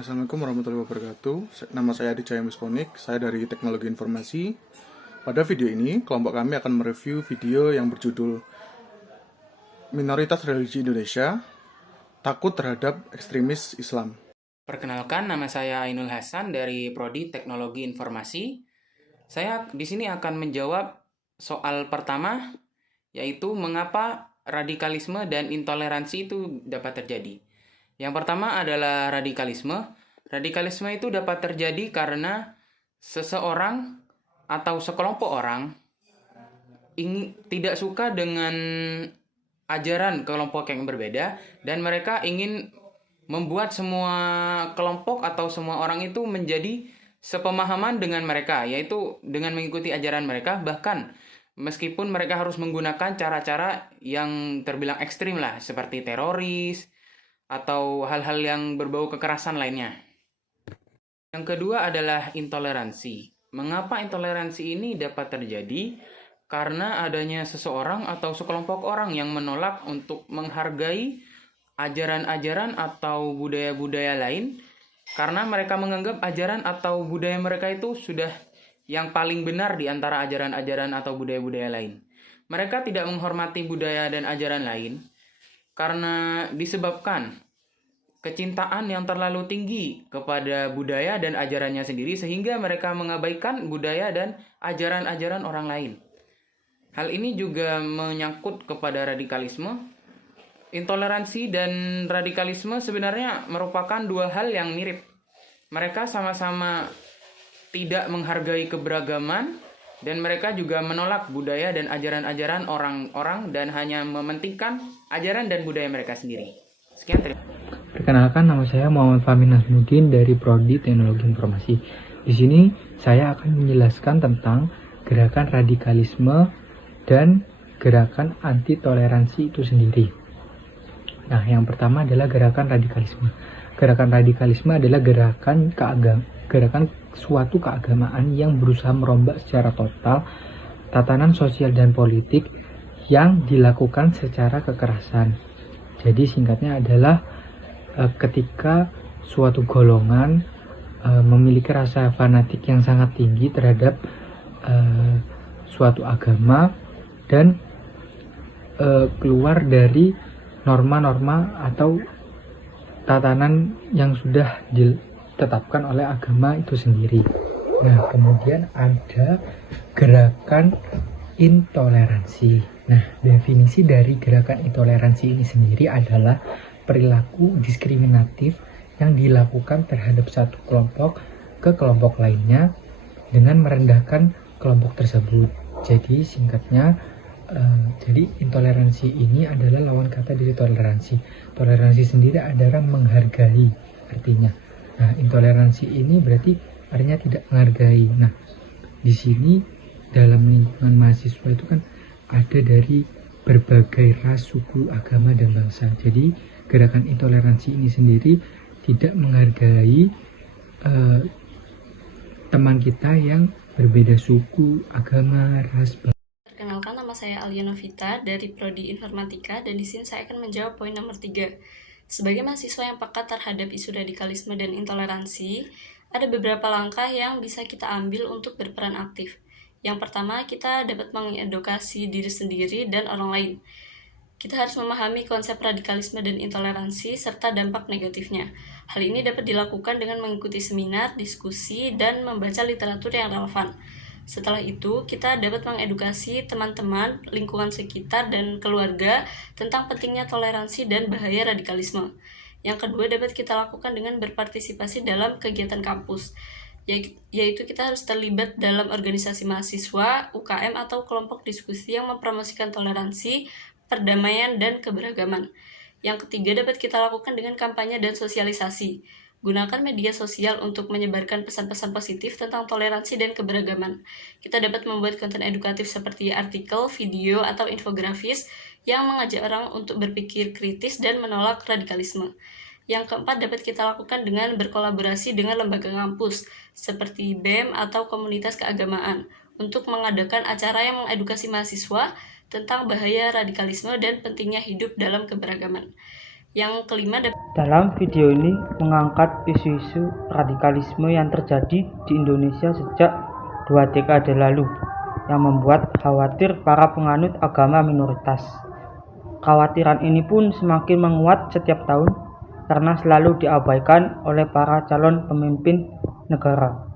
Assalamualaikum warahmatullahi wabarakatuh. Nama saya Adi Jaya Muskonik, saya dari Teknologi Informasi. Pada video ini, kelompok kami akan mereview video yang berjudul Minoritas Religi Indonesia Takut Terhadap Ekstremis Islam. Perkenalkan, nama saya Ainul Hasan dari Prodi Teknologi Informasi. Saya di sini akan menjawab soal pertama, yaitu mengapa radikalisme dan intoleransi itu dapat terjadi. Yang pertama adalah radikalisme. Radikalisme itu dapat terjadi karena seseorang atau sekelompok orang tidak suka dengan ajaran kelompok yang berbeda dan mereka ingin membuat semua kelompok atau semua orang itu menjadi sepemahaman dengan mereka, yaitu dengan mengikuti ajaran mereka, bahkan meskipun mereka harus menggunakan cara-cara yang terbilang ekstrim lah, seperti teroris, atau hal-hal yang berbau kekerasan lainnya. Yang kedua adalah intoleransi. Mengapa intoleransi ini dapat terjadi? Karena adanya seseorang atau sekelompok orang yang menolak untuk menghargai ajaran-ajaran atau budaya-budaya lain, karena mereka menganggap ajaran atau budaya mereka itu sudah yang paling benar di antara ajaran-ajaran atau budaya-budaya lain. Mereka tidak menghormati budaya dan ajaran lain karena disebabkan kecintaan yang terlalu tinggi kepada budaya dan ajarannya sendiri, sehingga mereka mengabaikan budaya dan ajaran-ajaran orang lain. Hal ini juga menyangkut kepada radikalisme. Intoleransi dan radikalisme sebenarnya merupakan dua hal yang mirip. Mereka sama-sama tidak menghargai keberagaman, dan mereka juga menolak budaya dan ajaran-ajaran orang-orang dan hanya mementingkan ajaran dan budaya mereka sendiri. Sekian, terima kasih. Perkenalkan, nama saya Muhammad Fahmi Nasmuddin dari Prodi Teknologi Informasi. Di sini saya akan menjelaskan tentang gerakan radikalisme dan gerakan anti toleransi itu sendiri. Nah, yang pertama adalah gerakan radikalisme. Gerakan radikalisme adalah gerakan suatu keagamaan yang berusaha merombak secara total tatanan sosial dan politik yang dilakukan secara kekerasan. Jadi singkatnya adalah ketika suatu golongan memiliki rasa fanatik yang sangat tinggi terhadap suatu agama dan keluar dari norma-norma atau tatanan yang sudah ditetapkan oleh agama itu sendiri. Nah, kemudian ada gerakan intoleransi. Nah, definisi dari gerakan intoleransi ini sendiri adalah perilaku diskriminatif yang dilakukan terhadap satu kelompok ke kelompok lainnya dengan merendahkan kelompok tersebut. Jadi singkatnya, jadi intoleransi ini adalah lawan kata dari toleransi. Toleransi sendiri adalah menghargai artinya. Nah, intoleransi ini berarti artinya tidak menghargai. Nah, di sini dalam lingkungan mahasiswa itu kan ada dari berbagai ras, suku, agama, dan bangsa. Jadi gerakan intoleransi ini sendiri tidak menghargai teman kita yang berbeda suku, agama, ras, bangsa. Perkenalkan, nama saya Alia Novita dari Prodi Informatika, dan di sini saya akan menjawab poin nomor 3. Sebagai mahasiswa yang peka terhadap isu radikalisme dan intoleransi, ada beberapa langkah yang bisa kita ambil untuk berperan aktif. Yang pertama, kita dapat mengedukasi diri sendiri dan orang lain. Kita harus memahami konsep radikalisme dan intoleransi serta dampak negatifnya. Hal ini dapat dilakukan dengan mengikuti seminar, diskusi, dan membaca literatur yang relevan. Setelah itu, kita dapat mengedukasi teman-teman, lingkungan sekitar, dan keluarga tentang pentingnya toleransi dan bahaya radikalisme. Yang kedua, dapat kita lakukan dengan berpartisipasi dalam kegiatan kampus, yaitu kita harus terlibat dalam organisasi mahasiswa, UKM, atau kelompok diskusi yang mempromosikan toleransi, perdamaian, dan keberagaman. Yang ketiga, dapat kita lakukan dengan kampanye dan sosialisasi. Gunakan media sosial untuk menyebarkan pesan-pesan positif tentang toleransi dan keberagaman. Kita dapat membuat konten edukatif seperti artikel, video, atau infografis yang mengajak orang untuk berpikir kritis dan menolak radikalisme. Yang keempat, dapat kita lakukan dengan berkolaborasi dengan lembaga kampus, seperti BEM atau komunitas keagamaan, untuk mengadakan acara yang mengedukasi mahasiswa tentang bahaya radikalisme dan pentingnya hidup dalam keberagaman. Yang kelima, Dalam video ini mengangkat isu-isu radikalisme yang terjadi di Indonesia sejak 2 dekade lalu yang membuat khawatir para penganut agama minoritas. Kekhawatiran ini pun semakin menguat setiap tahun karena selalu diabaikan oleh para calon pemimpin negara.